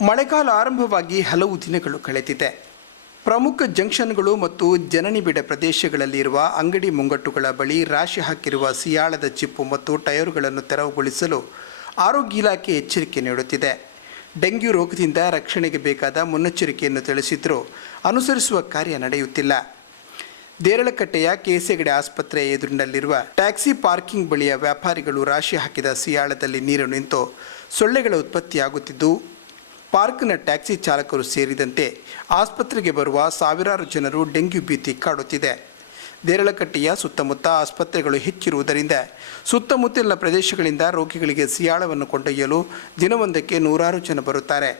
ಮಳೆಗಾಲ ಆರಂಭವಾಗಿ ಹಲವು ದಿನಗಳು ಕಳೆದಿದೆ. ಪ್ರಮುಖ ಜಂಕ್ಷನ್ಗಳು ಮತ್ತು ಜನನಿಬಿಡ ಪ್ರದೇಶಗಳಲ್ಲಿರುವ ಅಂಗಡಿ ಮುಂಗಟ್ಟುಗಳ ಬಳಿ ರಾಶಿ ಹಾಕಿರುವ ಸಿಯಾಳದ ಚಿಪ್ಪು ಮತ್ತು ಟೈರುಗಳನ್ನು ತೆರವುಗೊಳಿಸಲು ಆರೋಗ್ಯ ಇಲಾಖೆ ಎಚ್ಚರಿಕೆ ನೀಡುತ್ತಿದೆ. ಡೆಂಗ್ಯೂ ರೋಗದಿಂದ ರಕ್ಷಣೆಗೆ ಬೇಕಾದ ಮುನ್ನೆಚ್ಚರಿಕೆಯನ್ನು ತಿಳಿಸಿದರೂ ಅನುಸರಿಸುವ ಕಾರ್ಯ ನಡೆಯುತ್ತಿಲ್ಲ. ದೇರಳಕಟ್ಟೆಯ ಕೇಸೆಗಡೆ ಆಸ್ಪತ್ರೆ ಎದುರಿನಲ್ಲಿರುವ ಟ್ಯಾಕ್ಸಿ ಪಾರ್ಕಿಂಗ್ ಬಳಿಯ ವ್ಯಾಪಾರಿಗಳು ರಾಶಿ ಹಾಕಿದ ಸಿಯಾಳದಲ್ಲಿ ನೀರು ನಿಂತು ಸೊಳ್ಳೆಗಳ ಉತ್ಪತ್ತಿಯಾಗುತ್ತಿದ್ದು ಪಾರ್ಕ್ನ ಟ್ಯಾಕ್ಸಿ ಚಾಲಕರು ಸೇರಿದಂತೆ ಆಸ್ಪತ್ರೆಗೆ ಬರುವ ಸಾವಿರಾರು ಜನರು ಡೆಂಗ್ಯೂ ಭೀತಿ ಕಾಡುತ್ತಿದೆ. ದೇರಳಕಟ್ಟೆಯ ಸುತ್ತಮುತ್ತ ಆಸ್ಪತ್ರೆಗಳು ಹೆಚ್ಚಿರುವುದರಿಂದ ಸುತ್ತಮುತ್ತಲಿನ ಪ್ರದೇಶಗಳಿಂದ ರೋಗಿಗಳಿಗೆ ಸಿಯಾಳವನ್ನು ಕೊಂಡೊಯ್ಯಲು ದಿನವೊಂದಕ್ಕೆ ನೂರಾರು ಜನ ಬರುತ್ತಾರೆ.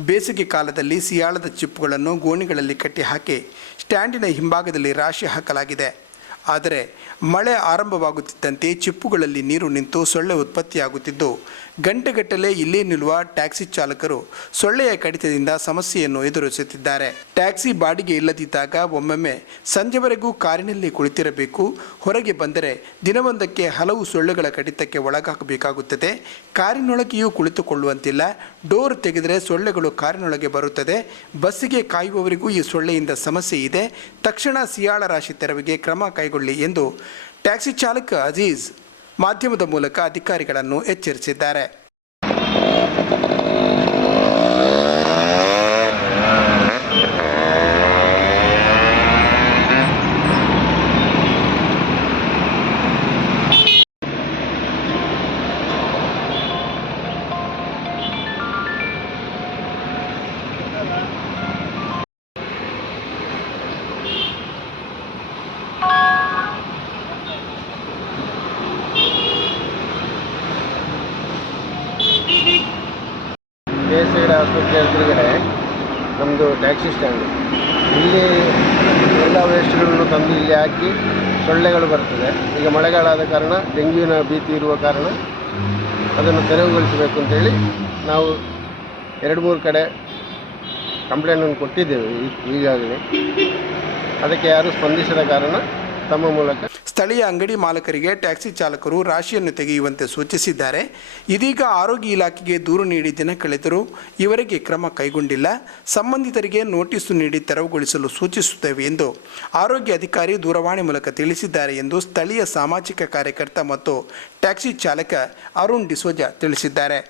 ಬೇಸಿಗೆ ಕಾಲದಲ್ಲಿ ಸಿಯಾಳದ ಚಿಪ್ಪುಗಳನ್ನು ಗೋಣಿಗಳಲ್ಲಿ ಕಟ್ಟಿ ಹಾಕಿ ಸ್ಟ್ಯಾಂಡಿನ ಹಿಂಭಾಗದಲ್ಲಿ ರಾಶಿ ಹಾಕಲಾಗಿದೆ. ಆದರೆ ಮಳೆ ಆರಂಭವಾಗುತ್ತಿದ್ದಂತೆ ಚಿಪ್ಪುಗಳಲ್ಲಿ ನೀರು ನಿಂತು ಸೊಳ್ಳೆ ಉತ್ಪತ್ತಿಯಾಗುತ್ತಿದ್ದು, ಗಂಟೆಗಟ್ಟಲೆ ಇಲ್ಲೇ ನಿಲ್ಲುವ ಟ್ಯಾಕ್ಸಿ ಚಾಲಕರು ಸೊಳ್ಳೆಯ ಕಡಿತದಿಂದ ಸಮಸ್ಯೆಯನ್ನು ಎದುರಿಸುತ್ತಿದ್ದಾರೆ. ಟ್ಯಾಕ್ಸಿ ಬಾಡಿಗೆ ಇಲ್ಲದಿದ್ದಾಗ ಒಮ್ಮೊಮ್ಮೆ ಸಂಜೆವರೆಗೂ ಕಾರಿನಲ್ಲಿ ಕುಳಿತಿರಬೇಕು. ಹೊರಗೆ ಬಂದರೆ ದಿನವೊಂದಕ್ಕೆ ಹಲವು ಸೊಳ್ಳೆಗಳ ಕಡಿತಕ್ಕೆ ಒಳಗಾಗಬೇಕಾಗುತ್ತದೆ. ಕಾರಿನೊಳಗೆಯೂ ಕುಳಿತುಕೊಳ್ಳುವಂತಿಲ್ಲ. ಡೋರ್ ತೆಗೆದರೆ ಸೊಳ್ಳೆಗಳು ಕಾರಿನೊಳಗೆ ಬರುತ್ತದೆ. ಬಸ್ಸಿಗೆ ಕಾಯುವವರಿಗೂ ಈ ಸೊಳ್ಳೆಯಿಂದ ಸಮಸ್ಯೆ ಇದೆ. ತಕ್ಷಣ ಸಿಯಾಳ ರಾಶಿ ತೆರವಿಗೆ ಕ್ರಮ ಕೈಗೊಳ್ಳಿ ಎಂದು ಟ್ಯಾಕ್ಸಿ ಚಾಲಕ ಅಜೀಜ್ ಮಾಧ್ಯಮದ ಮೂಲಕ ಅಧಿಕಾರಿಗಳನ್ನು ಎಚ್ಚರಿಸಿದ್ದಾರೆ. ಕೇಸೈಡ್ ಆಸ್ಪತ್ರೆ ಎದುರುಗಡೆ ನಮ್ಮದು ಟ್ಯಾಕ್ಸಿ ಸ್ಟ್ಯಾಂಡ್. ಇಲ್ಲಿ ಎಲ್ಲ ವೇಸ್ಟ್ಗಳನ್ನು ತಂದು ಇಲ್ಲಿ ಹಾಕಿ ಸೊಳ್ಳೆಗಳು ಬರ್ತದೆ. ಈಗ ಮಳೆಗಾಲ ಆದ ಕಾರಣ, ಡೆಂಗ್ಯೂನ ಭೀತಿ ಇರುವ ಕಾರಣ ಅದನ್ನು ತೆರವುಗೊಳಿಸಬೇಕು ಅಂತೇಳಿ ನಾವು ಎರಡು ಮೂರು ಕಡೆ ಕಂಪ್ಲೇಂಟನ್ನು ಕೊಟ್ಟಿದ್ದೇವೆ ಈಗಾಗಲೇ. ಅದಕ್ಕೆ ಯಾರೂ ಸ್ಪಂದಿಸದ ಕಾರಣ ತಮ್ಮ ಮೂಲಕ ಸ್ಥಳೀಯ ಅಂಗಡಿ ಮಾಲಕರಿಗೆ ಟ್ಯಾಕ್ಸಿ ಚಾಲಕರು ರಾಶಿಯನ್ನು ತೆಗೆಯುವಂತೆ ಸೂಚಿಸಿದ್ದಾರೆ. ಇದೀಗ ಆರೋಗ್ಯ ಇಲಾಖೆಗೆ ದೂರು ನೀಡಿ ದಿನ ಕಳೆದರೂ ಇವರಿಗೆ ಕ್ರಮ ಕೈಗೊಂಡಿಲ್ಲ. ಸಂಬಂಧಿತರಿಗೆ ನೋಟಿಸ್ ನೀಡಿ ತೆರವುಗೊಳಿಸಲು ಸೂಚಿಸುತ್ತೇವೆ ಎಂದು ಆರೋಗ್ಯ ಅಧಿಕಾರಿ ದೂರವಾಣಿ ಮೂಲಕ ತಿಳಿಸಿದ್ದಾರೆ ಎಂದು ಸ್ಥಳೀಯ ಸಾಮಾಜಿಕ ಕಾರ್ಯಕರ್ತ ಮತ್ತು ಟ್ಯಾಕ್ಸಿ ಚಾಲಕ ಅರುಣ್ ಡಿಸೋಜಾ ತಿಳಿಸಿದ್ದಾರೆ.